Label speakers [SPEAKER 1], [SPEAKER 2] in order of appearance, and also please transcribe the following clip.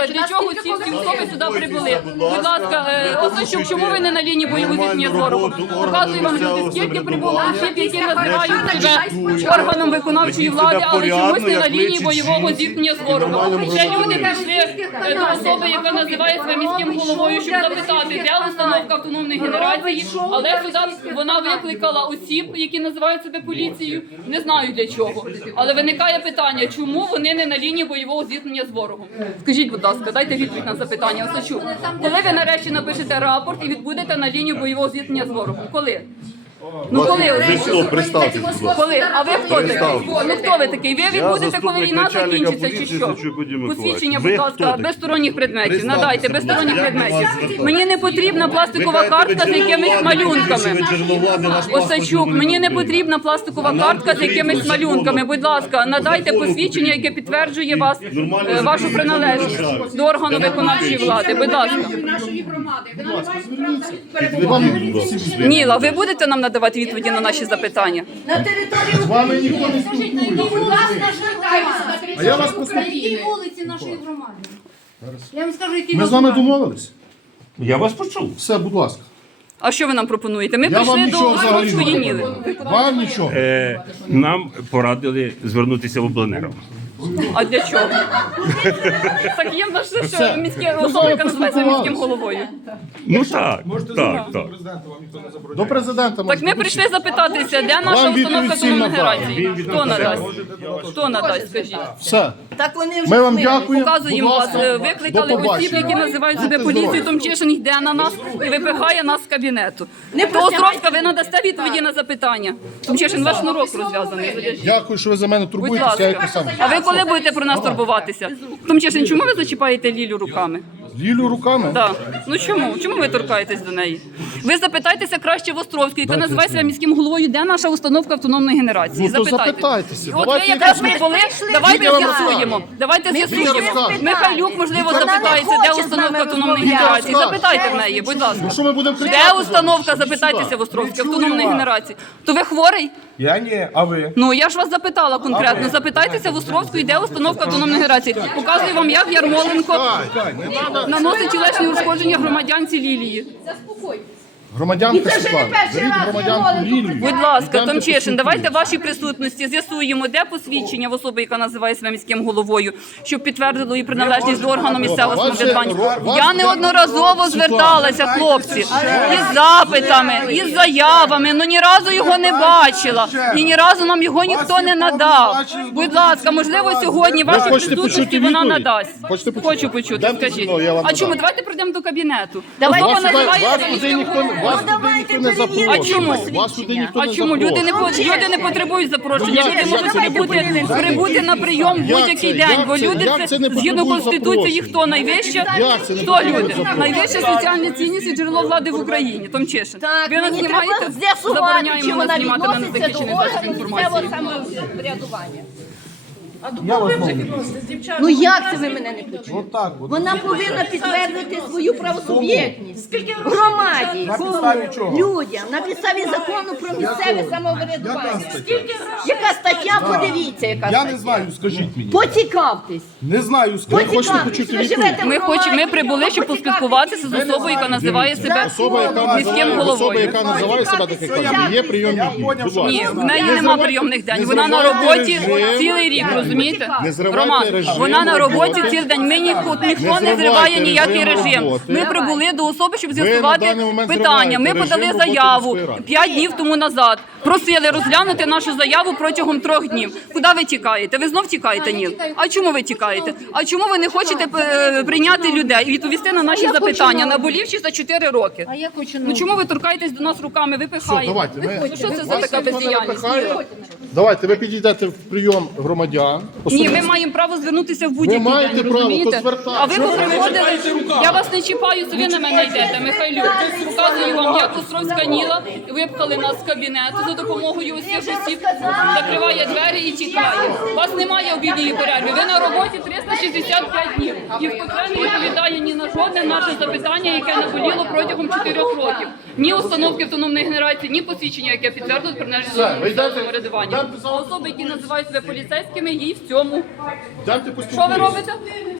[SPEAKER 1] ласка, для чого ці всі особи сюди прибули? Будь ласка, Осадчук, чому ви не на лінії бойового зіткнення з ворогом? Показую вам люди, скільки прибуло осіб, які називають себе органом виконавчої влади, але чомусь не на лінії бойового зіткнення з ворогом. Ще люди прийшли до особи, яка називає себе міським головою, щоб запитати, де установка автономної генерації, але сюди вона викликала осіб, які називають себе поліцією, не знаю для чого. Але виникає питання, чому вони не на лінії бойового зіткнення з ворогом? Скажіть, будь ласка, дайте відповідь на запитання. Осадчук, коли ви нарешті напишете рапорт і відбудете на лінію бойового зіткнення з ворогом? Коли? Ну коли? Коли? А ви хто такий? Ну хто ви такий? Ви відбудете, коли війна закінчиться чи що? Посвідчення, будь ласка, без сторонніх предметів. Надайте, без сторонніх предметів. Мені не потрібна пластикова картка з якимись малюнками. Осадчук, мені не потрібна пластикова картка з якимись малюнками. Будь ласка, надайте посвідчення, яке підтверджує вас, вашу приналежність до органу виконавчої влади. Будь ласка. Ніла, ви будете нам надавати відповіді на наші запитання?
[SPEAKER 2] На території
[SPEAKER 3] З вами ніхто не спілкується. А я вас послухаю.
[SPEAKER 2] Які вулиці нашої громади? Я вам скажу, які
[SPEAKER 3] Ми з вами домовились?
[SPEAKER 4] Я вас почув.
[SPEAKER 3] Все, будь ласка.
[SPEAKER 1] А що ви нам пропонуєте? Ми
[SPEAKER 3] Я вам
[SPEAKER 1] прийшли
[SPEAKER 3] нічого
[SPEAKER 1] до
[SPEAKER 3] взагалі
[SPEAKER 1] Осадчої
[SPEAKER 3] не
[SPEAKER 1] Ніли.
[SPEAKER 3] пропоную. Вам нічого.
[SPEAKER 4] Нам порадили звернутися в обленерго.
[SPEAKER 1] А для чого? Так є в нас ще що міське особа, яка називається міським головою.
[SPEAKER 4] Ну так, так.
[SPEAKER 3] До президента
[SPEAKER 1] Так
[SPEAKER 3] можна.
[SPEAKER 1] ми прийшли запитатися, де наша
[SPEAKER 3] Вам
[SPEAKER 1] установка
[SPEAKER 3] відповідь всім
[SPEAKER 1] автономної
[SPEAKER 3] надали.
[SPEAKER 1] генерації? Хто надасть? Хто надасть, скажіть?
[SPEAKER 3] Все.
[SPEAKER 2] Так вони вже
[SPEAKER 3] Ми вам
[SPEAKER 2] змили.
[SPEAKER 3] дякуємо.
[SPEAKER 1] Показуємо
[SPEAKER 3] Будь
[SPEAKER 1] вас,
[SPEAKER 3] ласка.
[SPEAKER 1] викликали
[SPEAKER 3] До
[SPEAKER 1] осіб,
[SPEAKER 3] побачення.
[SPEAKER 1] які називають себе
[SPEAKER 3] Будьте
[SPEAKER 1] поліцією,
[SPEAKER 3] здорові.
[SPEAKER 1] Томчишин йде на нас і випихає нас з кабінету. То Островська, ви надасте відповіді на запитання? Томчишин, ваш шнурок розв'язаний. Зав'яжіть.
[SPEAKER 3] Дякую, що ви за мене
[SPEAKER 1] Будь
[SPEAKER 3] турбуєтеся.
[SPEAKER 1] ласка.
[SPEAKER 3] Я якось сам.
[SPEAKER 1] А ви коли будете про нас турбуватися? Томчишин, чому ви зачіпаєте Лілю руками?
[SPEAKER 3] Лілю руками?
[SPEAKER 1] Так. Ну чому? Чому ви торкаєтесь до неї? Ви запитайтеся краще в Островській, яка називає себе міським головою, де наша установка автономної генерації.
[SPEAKER 3] Ну, то запитайтеся.
[SPEAKER 1] От ви
[SPEAKER 3] Давайте
[SPEAKER 1] якраз
[SPEAKER 3] якось-
[SPEAKER 1] прибули, давайте
[SPEAKER 3] Я вам
[SPEAKER 1] з'ясуємо.
[SPEAKER 3] розкажу.
[SPEAKER 1] Давайте з'ясуємо.
[SPEAKER 3] розкажете.
[SPEAKER 1] Михайлюк, можливо,
[SPEAKER 2] Вона не
[SPEAKER 1] запитається, де
[SPEAKER 2] хоче з
[SPEAKER 1] установка
[SPEAKER 2] нами
[SPEAKER 1] автономної
[SPEAKER 2] розмовляти.
[SPEAKER 1] генерації. Запитайте в неї, будь ласка.
[SPEAKER 3] Що ми будемо кричати?
[SPEAKER 1] Де установка? Запитайтеся в Островській автономної генерації. То ви хворий?
[SPEAKER 5] Я ні, а ви?
[SPEAKER 1] Ну я ж вас запитала конкретно. Запитайтеся в Островську, де установка автономної генерації. Показую вам, як Ярмоленко наносить тілесні ушкодження громадянці Лілії.
[SPEAKER 3] Громадянка Світлана, беріть громадянку Лілію.
[SPEAKER 1] Будь ласка,
[SPEAKER 3] Йдемте
[SPEAKER 1] Томчишин, давайте в
[SPEAKER 3] поспілкуємося.
[SPEAKER 1] вашій присутності з'ясуємо, де посвідчення в особи, яка називає себе міським головою, щоб підтвердило її приналежність до органу місцевого самоврядування. Я неодноразово зверталася, хлопці, із запитами, із заявами, ну ні разу його не бачила, і ні разу нам його ніхто не надав. Будь ласка, можливо, сьогодні в вашій
[SPEAKER 3] хочете
[SPEAKER 1] присутності
[SPEAKER 3] почути
[SPEAKER 1] вона
[SPEAKER 3] відповідь?
[SPEAKER 1] надасть.
[SPEAKER 3] Хочете почути?
[SPEAKER 1] Хочу почути,
[SPEAKER 3] Йдемте
[SPEAKER 1] скажіть.
[SPEAKER 3] зі мною, я вам
[SPEAKER 1] А чому?
[SPEAKER 3] надам.
[SPEAKER 1] Давайте прийдемо до кабінету.
[SPEAKER 2] Давайте.
[SPEAKER 1] Особа
[SPEAKER 3] Вас
[SPEAKER 1] називає
[SPEAKER 3] туди
[SPEAKER 1] себе
[SPEAKER 3] ніхто
[SPEAKER 1] міським головою.
[SPEAKER 3] вас туди ніхто не запрошує.
[SPEAKER 1] А чому?
[SPEAKER 3] Вас туди ніхто
[SPEAKER 1] А
[SPEAKER 3] не
[SPEAKER 1] чому? Люди
[SPEAKER 3] запрошує.
[SPEAKER 1] не потребують запрошення.
[SPEAKER 3] Ну, як
[SPEAKER 1] Люди
[SPEAKER 3] це?
[SPEAKER 1] можуть
[SPEAKER 3] Як це
[SPEAKER 1] прибути на прийом
[SPEAKER 3] Як
[SPEAKER 1] будь-який
[SPEAKER 3] це?
[SPEAKER 1] день,
[SPEAKER 3] Як
[SPEAKER 1] бо
[SPEAKER 3] це?
[SPEAKER 1] люди
[SPEAKER 3] Як це не
[SPEAKER 1] згідно
[SPEAKER 3] потребують
[SPEAKER 1] Конституції,
[SPEAKER 3] запрошення?
[SPEAKER 1] хто найвища?
[SPEAKER 3] Як це не
[SPEAKER 1] Хто
[SPEAKER 3] потребують
[SPEAKER 1] люди?
[SPEAKER 3] запрошення?
[SPEAKER 1] Найвища соціальна цінність і джерело влади в Україні. Томчишин.
[SPEAKER 2] Так,
[SPEAKER 1] Ви нас
[SPEAKER 2] мені
[SPEAKER 1] знімаєте?
[SPEAKER 2] треба з'ясувати, чи
[SPEAKER 1] Забороняємо нас
[SPEAKER 2] вона
[SPEAKER 1] знімати на
[SPEAKER 2] відноситься до
[SPEAKER 1] незахищений засіб
[SPEAKER 2] органу
[SPEAKER 1] інформації.
[SPEAKER 2] місцевого самоврядування. Ну як це ви мене не почули?
[SPEAKER 5] Отак от.
[SPEAKER 2] Вона повинна підтвердити свою правосуб'єктність громаді,
[SPEAKER 5] На підставі чого?
[SPEAKER 2] людям, на підставі закону про місцеве самоврядування. Яка стаття, подивіться, яка
[SPEAKER 5] Я не
[SPEAKER 2] стаття.
[SPEAKER 5] знаю, скажіть мені.
[SPEAKER 2] Поцікавтесь.
[SPEAKER 5] Не знаю, скажіть.
[SPEAKER 3] хочете почути
[SPEAKER 2] Ви
[SPEAKER 3] відповідь?
[SPEAKER 2] живете в
[SPEAKER 1] Ми
[SPEAKER 2] громаді,
[SPEAKER 1] прибули, щоб поспілкуватися з особою, яка називає себе
[SPEAKER 3] Особа, яка
[SPEAKER 1] міським
[SPEAKER 3] називає, особа,
[SPEAKER 1] головою.
[SPEAKER 3] яка називає себе так, як каже, є прийомні дії. Будь
[SPEAKER 1] Ні,
[SPEAKER 3] ласка.
[SPEAKER 1] в неї нема прийомних день. Вона на
[SPEAKER 3] зривайте
[SPEAKER 1] роботі
[SPEAKER 3] режим.
[SPEAKER 1] цілий рік, розумієте?
[SPEAKER 3] Не зривайте
[SPEAKER 1] Роман,
[SPEAKER 3] режим
[SPEAKER 1] вона на роботі
[SPEAKER 3] роботи.
[SPEAKER 1] цілий день. Ніхто не
[SPEAKER 3] зривайте
[SPEAKER 1] зриває ніякий
[SPEAKER 3] режим
[SPEAKER 1] режим.
[SPEAKER 3] роботи.
[SPEAKER 1] Ми прибули до особи, щоб
[SPEAKER 3] на
[SPEAKER 1] з'ясувати
[SPEAKER 3] даний момент
[SPEAKER 1] питання. Ми
[SPEAKER 3] зриваєте
[SPEAKER 1] подали
[SPEAKER 3] режим роботи
[SPEAKER 1] заяву
[SPEAKER 3] міської ради.
[SPEAKER 1] 5 днів тому назад. Просили розглянути нашу заяву протягом 3 днів. Куди ви тікаєте? Ви знов тікаєте, Ніл? А чому ви тікаєте? А чому ви не хочете прийняти людей і відповісти на наші запитання, наболівши за 4 роки?
[SPEAKER 2] А я хочу
[SPEAKER 1] Ну чому ви торкаєтесь до нас руками? Ви пихаєте.
[SPEAKER 3] давайте, ми-
[SPEAKER 1] Ну, що це за
[SPEAKER 3] Вас
[SPEAKER 1] така
[SPEAKER 3] ніхто не
[SPEAKER 1] бездіяльність?
[SPEAKER 3] напихає. Давайте, ви підійдете в прийом громадян.
[SPEAKER 1] Ні, ми маємо право звернутися в будь-який
[SPEAKER 3] Ви маєте
[SPEAKER 1] день,
[SPEAKER 3] право,
[SPEAKER 1] розумієте?
[SPEAKER 3] то звертайтеся.
[SPEAKER 1] А ви поприходили, я вас не чіпаю, це ви на мене йдете, Михайлюк. Показую вам, як Островська Ніла випхали нас з кабінету за допомогою усіх осіб, закриває двері і тікає. У вас немає обідньої перерви, ви на роботі 365 днів. І вкотре не відповідає ні на жодне наше запитання, яке наболіло протягом 4 років. Ні установки автономної генерації, ні посвідчення, яке підтвердило приналежність до
[SPEAKER 3] ви йдете-
[SPEAKER 1] самоврядування.
[SPEAKER 3] йдете за-
[SPEAKER 1] А особи, які називають себе поліцейськими, їй в цьому.
[SPEAKER 3] Дайте
[SPEAKER 1] Що ви
[SPEAKER 3] поспілкуємося.
[SPEAKER 1] робите?